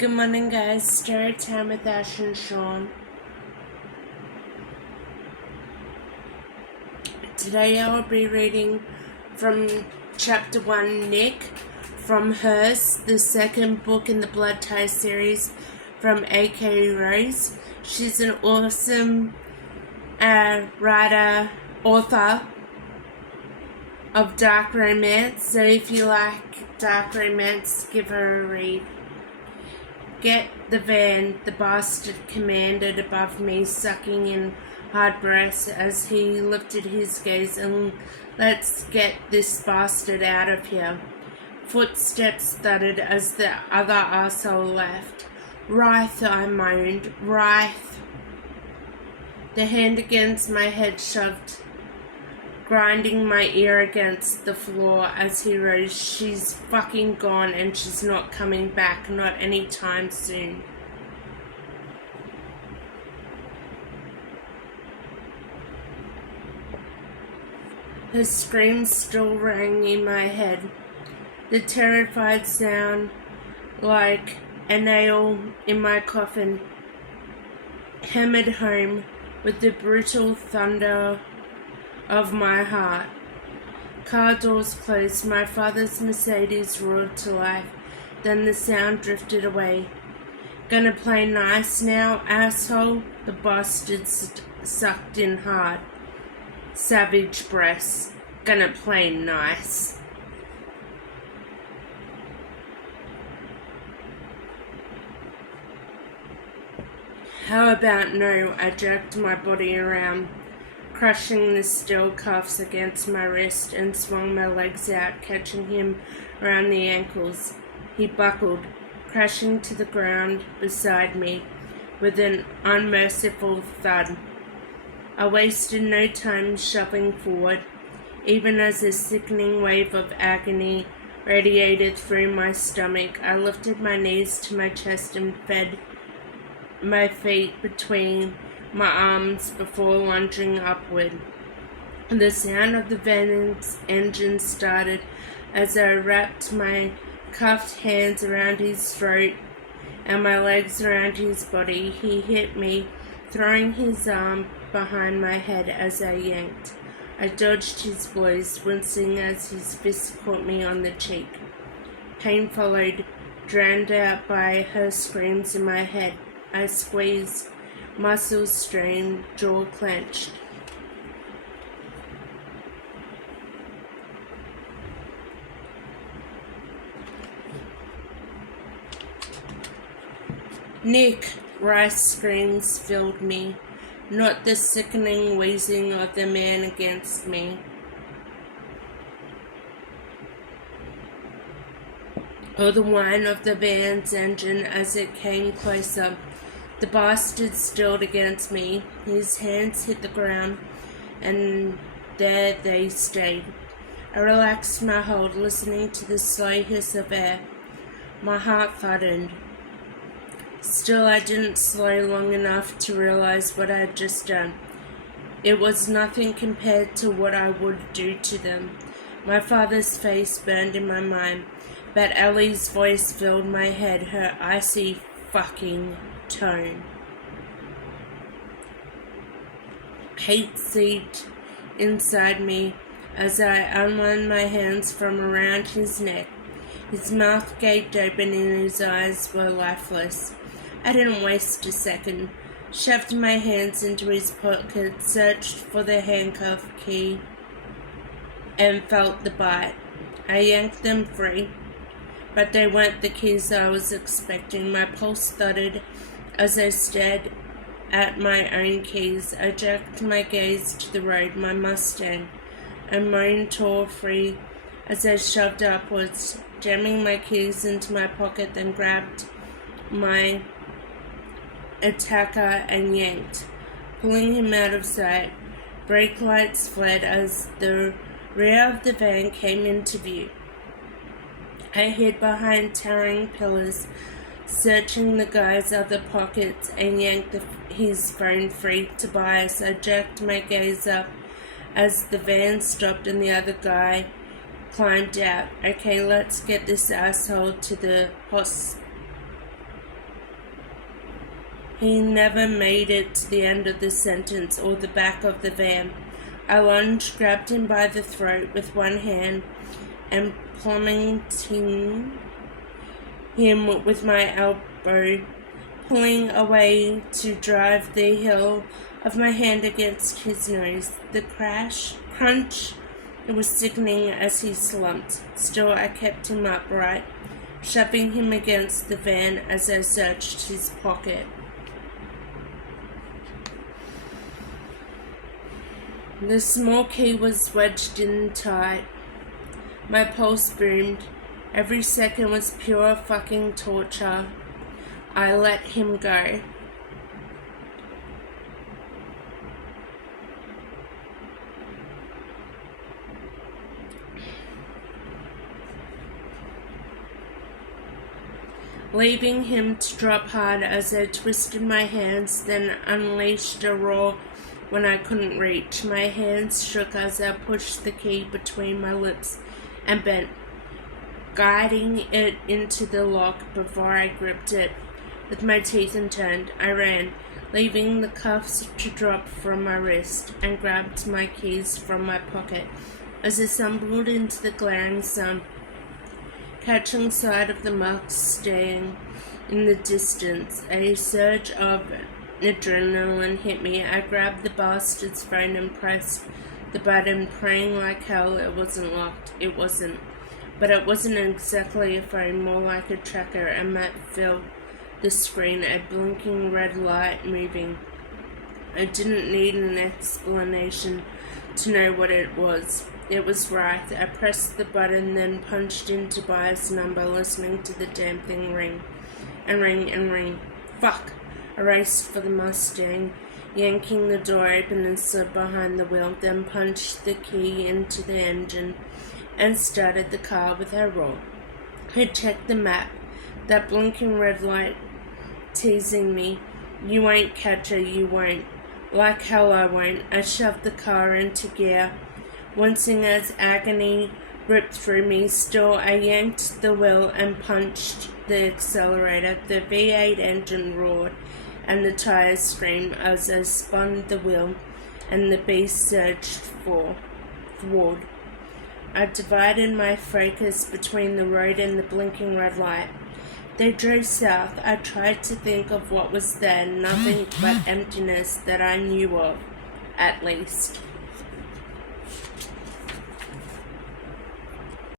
Good morning, guys. Story time with Ash and Sean. Today I will be reading from Chapter 1, Nick, from Hers, the second book in the Blood Tie series from A.K. Rose. She's an awesome author of dark romance, so if you like dark romance, give her a read. Get the van, the bastard commanded above me, sucking in hard breaths as he lifted his gaze, and let's get this bastard out of here. Footsteps thudded as the other arsehole left. Wraith, I moaned. Wraith. The hand against my head shoved, grinding my ear against the floor as he rose. She's fucking gone and she's not coming back, not anytime soon. Her screams still rang in my head, the terrified sound like a nail in my coffin, hammered home with the brutal thunder of my heart. Car doors closed. My father's Mercedes roared to life. Then the sound drifted away. Gonna play nice now, asshole? The bastard sucked in hard. Savage breaths. Gonna play nice. How about no? I jerked my body around, crushing the steel cuffs against my wrist, and swung my legs out, catching him around the ankles. He buckled, crashing to the ground beside me with an unmerciful thud. I wasted no time shoving forward, even as a sickening wave of agony radiated through my stomach. I lifted my knees to my chest and fed my feet between my arms before lunging upward. The sound of the van's engine started as I wrapped my cuffed hands around his throat and my legs around his body. He hit me, throwing his arm behind my head as I yanked. I dodged his blows, wincing as his fist caught me on the cheek. Pain followed, drowned out by her screams in my head. I squeezed, muscles strained, jaw clenched. Nick! Rice screams filled me, not the sickening wheezing of the man against me, or the whine of the van's engine as it came closer. The bastard stilled against me. His hands hit the ground, and there they stayed. I relaxed my hold, listening to the slow hiss of air. My heart thudded. Still, I didn't slow long enough to realize what I had just done. It was nothing compared to what I would do to them. My father's face burned in my mind, but Ellie's voice filled my head, her icy fucking tone. Hate seeped inside me as I unwound my hands from around his neck. His mouth gaped open and his eyes were lifeless. I didn't waste a second. Shoved my hands into his pocket, searched for the handcuff key, and felt the bite. I yanked them free, but they weren't the keys I was expecting. My pulse thudded as I stared at my own keys. I jerked my gaze to the road, my Mustang. A moan tore free as I shoved upwards, jamming my keys into my pocket, then grabbed my attacker and yanked, pulling him out of sight. Brake lights fled as the rear of the van came into view. I hid behind towering pillars, searching the guy's other pockets, and yanked his phone free. Tobias. I jerked my gaze up as the van stopped and the other guy climbed out. Okay, let's get this asshole to the He never made it to the end of the sentence or the back of the van. I lunged, grabbed him by the throat with one hand, and plummeting him with my elbow, pulling away to drive the heel of my hand against his nose. The crunch, it was sickening as he slumped. Still, I kept him upright, shoving him against the van as I searched his pocket. The small key was wedged in tight. My pulse boomed. Every second was pure fucking torture. I let him go. Leaving him to drop hard as I twisted my hands, then unleashed a roar when I couldn't reach. My hands shook as I pushed the key between my lips and bent, guiding it into the lock before I gripped it. With my teeth inturned, I ran, leaving the cuffs to drop from my wrist, and grabbed my keys from my pocket as I stumbled into the glaring sun, catching sight of the Mustang in the distance. A surge of adrenaline hit me. I grabbed the bastard's phone and pressed the button, praying like hell it wasn't locked. It wasn't. But it wasn't exactly a phone, more like a tracker, and Matt filled the screen, a blinking red light moving. I didn't need an explanation to know what it was. It was right. I pressed the button, then punched in Tobias' number, listening to the damn thing ring. And ring and ring. Fuck! I raced for the Mustang, yanking the door open and slid behind the wheel, then punched the key into the engine and started the car with a roar. I checked the map, that blinking red light teasing me. You won't catch her, you won't. Like hell I won't. I shoved the car into gear, wincing as agony ripped through me. Still, I yanked the wheel and punched the accelerator. The V8 engine roared, and the tires screamed as I spun the wheel, and the beast surged forward. I divided my focus between the road and the blinking red light. They drove south. I tried to think of what was there. Nothing but emptiness that I knew of, at least.